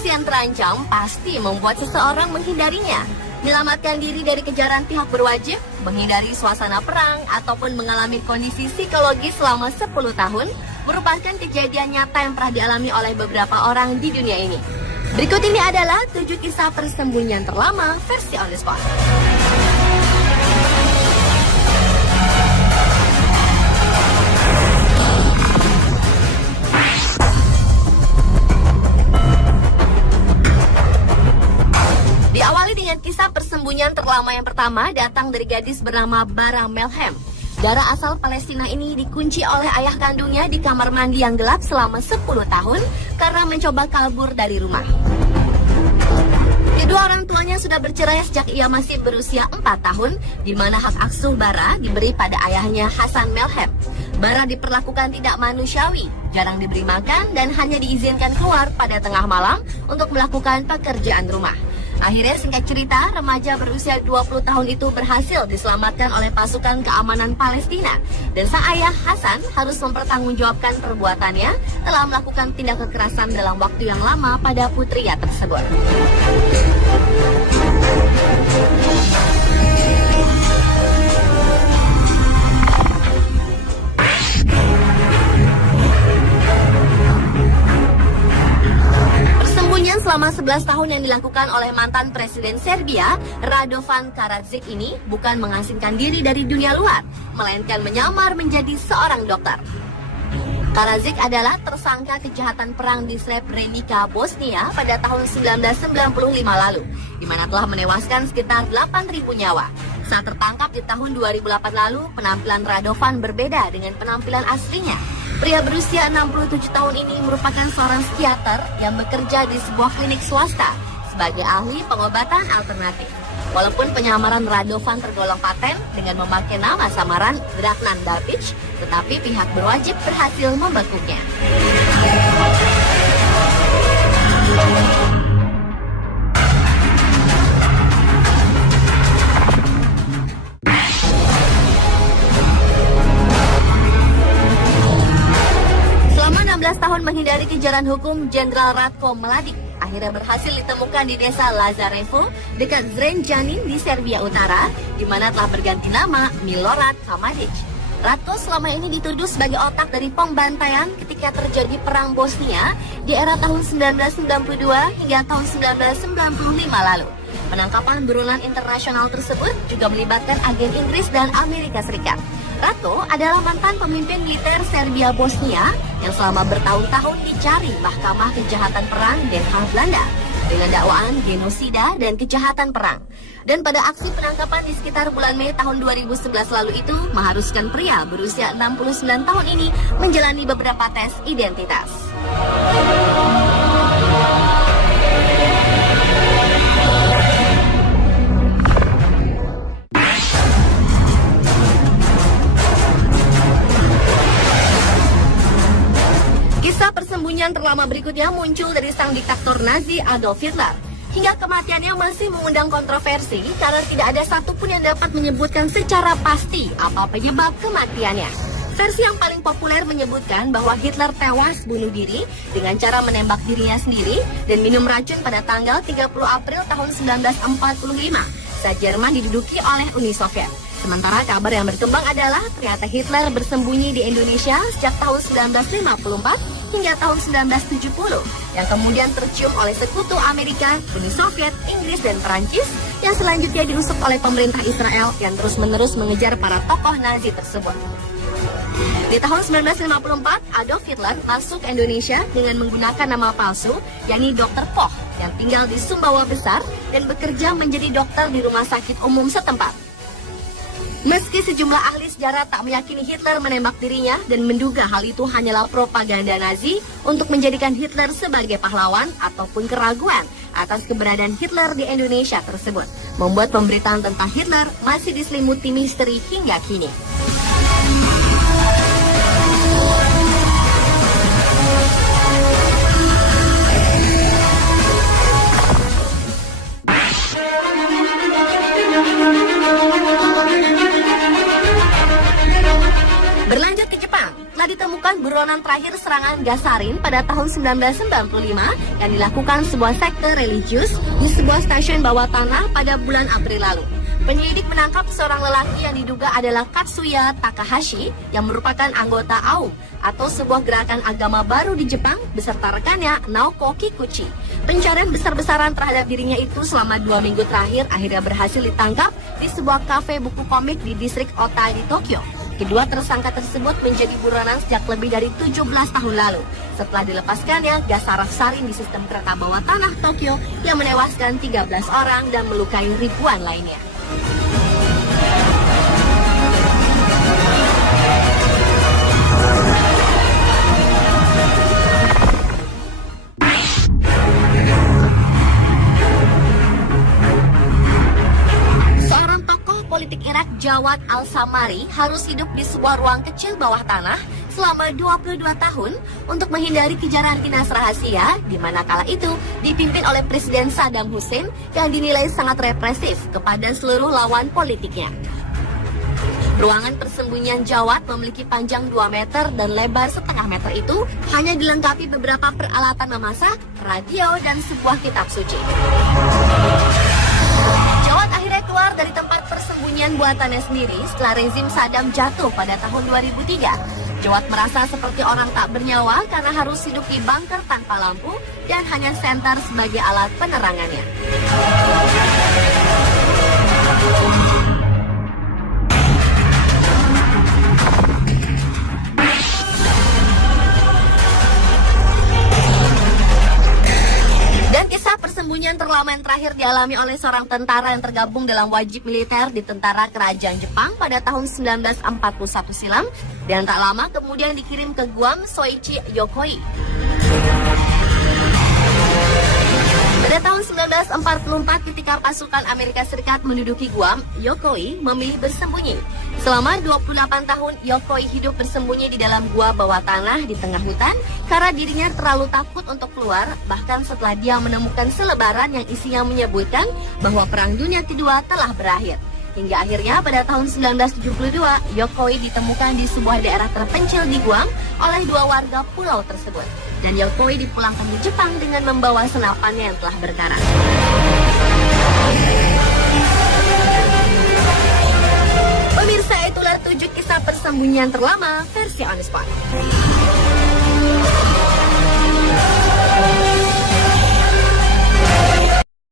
Situasi yang terancam pasti membuat seseorang menghindarinya. Menyelamatkan diri dari kejaran pihak berwajib, menghindari suasana perang, ataupun mengalami kondisi psikologis selama 10 tahun merupakan kejadian nyata yang pernah dialami oleh beberapa orang di dunia ini. Berikut ini adalah 7 kisah persembunyian terlama versi On The Spot. Diawali dengan kisah persembunyian terlama yang pertama datang dari gadis bernama Bara Melhem. Dara asal Palestina ini dikunci oleh ayah kandungnya di kamar mandi yang gelap selama 10 tahun karena mencoba kabur dari rumah. Kedua orang tuanya sudah bercerai sejak ia masih berusia 4 tahun, di mana hak asuh Bara diberi pada ayahnya Hasan Melhem. Bara diperlakukan tidak manusiawi, jarang diberi makan, dan hanya diizinkan keluar pada tengah malam untuk melakukan pekerjaan rumah. Akhirnya singkat cerita, remaja berusia 20 tahun itu berhasil diselamatkan oleh pasukan keamanan Palestina. Dan sang ayah Hasan harus mempertanggungjawabkan perbuatannya telah melakukan tindak kekerasan dalam waktu yang lama pada putria tersebut. Selama 11 tahun yang dilakukan oleh mantan Presiden Serbia, Radovan Karadzic ini bukan mengasingkan diri dari dunia luar, melainkan menyamar menjadi seorang dokter. Karadzic adalah tersangka kejahatan perang di Srebrenica, Bosnia pada tahun 1995 lalu, di mana telah menewaskan sekitar 8.000 nyawa. Saat tertangkap di tahun 2008 lalu, penampilan Radovan berbeda dengan penampilan aslinya. Pria berusia 67 tahun ini merupakan seorang psikiater yang bekerja di sebuah klinik swasta sebagai ahli pengobatan alternatif. Walaupun penyamaran Radovan tergolong paten dengan memakai nama samaran Dragnan Davic, tetapi pihak berwajib berhasil membekuknya. Tahun menghindari kejaran hukum, Jenderal Ratko Mladic akhirnya berhasil ditemukan di desa Lazarevo dekat Zrenjanin di Serbia Utara, di mana telah berganti nama Milorad Kamadic. Ratko selama ini dituduh sebagai otak dari pembantaian ketika terjadi perang Bosnia di era tahun 1992 hingga tahun 1995 lalu. Penangkapan buronan internasional tersebut juga melibatkan agen Inggris dan Amerika Serikat. Ratko adalah mantan pemimpin militer Serbia Bosnia yang selama bertahun-tahun dicari Mahkamah Kejahatan Perang Den Haag Belanda dengan dakwaan genosida dan kejahatan perang. Dan pada aksi penangkapan di sekitar bulan Mei tahun 2011 lalu itu mengharuskan pria berusia 69 tahun ini menjalani beberapa tes identitas. Kisah persembunyian terlama berikutnya muncul dari sang diktator Nazi Adolf Hitler. Hingga kematiannya masih mengundang kontroversi karena tidak ada satupun yang dapat menyebutkan secara pasti apa penyebab kematiannya. Versi yang paling populer menyebutkan bahwa Hitler tewas bunuh diri dengan cara menembak dirinya sendiri dan minum racun pada tanggal 30 April tahun 1945 saat Jerman diduduki oleh Uni Soviet. Sementara kabar yang berkembang adalah ternyata Hitler bersembunyi di Indonesia sejak tahun 1954 hingga tahun 1970 yang kemudian tercium oleh sekutu Amerika, Uni Soviet, Inggris, dan Perancis yang selanjutnya diusut oleh pemerintah Israel yang terus-menerus mengejar para tokoh Nazi tersebut. Di tahun 1954, Adolf Hitler masuk Indonesia dengan menggunakan nama palsu, yakni Dr. Koch, yang tinggal di Sumbawa Besar dan bekerja menjadi dokter di rumah sakit umum setempat. Meski sejumlah ahli sejarah tak meyakini Hitler menembak dirinya dan menduga hal itu hanyalah propaganda Nazi untuk menjadikan Hitler sebagai pahlawan ataupun keraguan atas keberadaan Hitler di Indonesia tersebut, membuat pemberitaan tentang Hitler masih diselimuti misteri hingga kini. Berlanjut ke Jepang, Jepang. Telah ditemukan buronan terakhir serangan gas sarin pada tahun 1995 yang dilakukan sebuah sekte religius di sebuah stasiun bawah tanah pada bulan April lalu. Penyelidik menangkap seorang lelaki yang diduga adalah Katsuya Takahashi yang merupakan anggota AUM atau sebuah gerakan agama baru di Jepang beserta rekannya Naoko Kikuchi. Pencarian besar-besaran terhadap dirinya itu selama 2 minggu terakhir akhirnya berhasil ditangkap di sebuah kafe buku komik di distrik Ota di Tokyo. Kedua tersangka tersebut menjadi buronan sejak lebih dari 17 tahun lalu. Setelah dilepaskannya gas saraf sarin di sistem kereta bawah tanah Tokyo yang menewaskan 13 orang dan melukai ribuan lainnya. Politik Irak Jawad Al-Samari harus hidup di sebuah ruang kecil bawah tanah selama 22 tahun untuk menghindari kejaran dinas rahasia di mana kala itu dipimpin oleh Presiden Saddam Hussein yang dinilai sangat represif kepada seluruh lawan politiknya. Ruangan persembunyian Jawad memiliki panjang 2 meter dan lebar setengah meter itu hanya dilengkapi beberapa peralatan memasak, radio, dan sebuah kitab suci. Jawad akhirnya keluar dari tempat persembunyian buatannya sendiri setelah rezim Saddam jatuh pada tahun 2003. Jawad merasa seperti orang tak bernyawa karena harus hidup di bunker tanpa lampu dan hanya senter sebagai alat penerangannya. Persembunyian terlama yang terakhir dialami oleh seorang tentara yang tergabung dalam wajib militer di tentara kerajaan Jepang pada tahun 1941 silam dan tak lama kemudian dikirim ke Guam Soichi Yokoi. Pada tahun 1944 ketika pasukan Amerika Serikat menduduki Guam, Yokoi memilih bersembunyi. Selama 28 tahun, Yokoi hidup bersembunyi di dalam gua bawah tanah di tengah hutan karena dirinya terlalu takut untuk keluar, bahkan setelah dia menemukan selebaran yang isinya menyebutkan bahwa Perang Dunia Kedua telah berakhir. Hingga akhirnya pada tahun 1972, Yokoi ditemukan di sebuah daerah terpencil di Guam oleh 2 warga pulau tersebut. Dan Yokoi dipulangkan ke Jepang dengan membawa senapannya yang telah berkarat. Pemirsa, itulah 7 kisah persembunyian terlama versi On The Spot.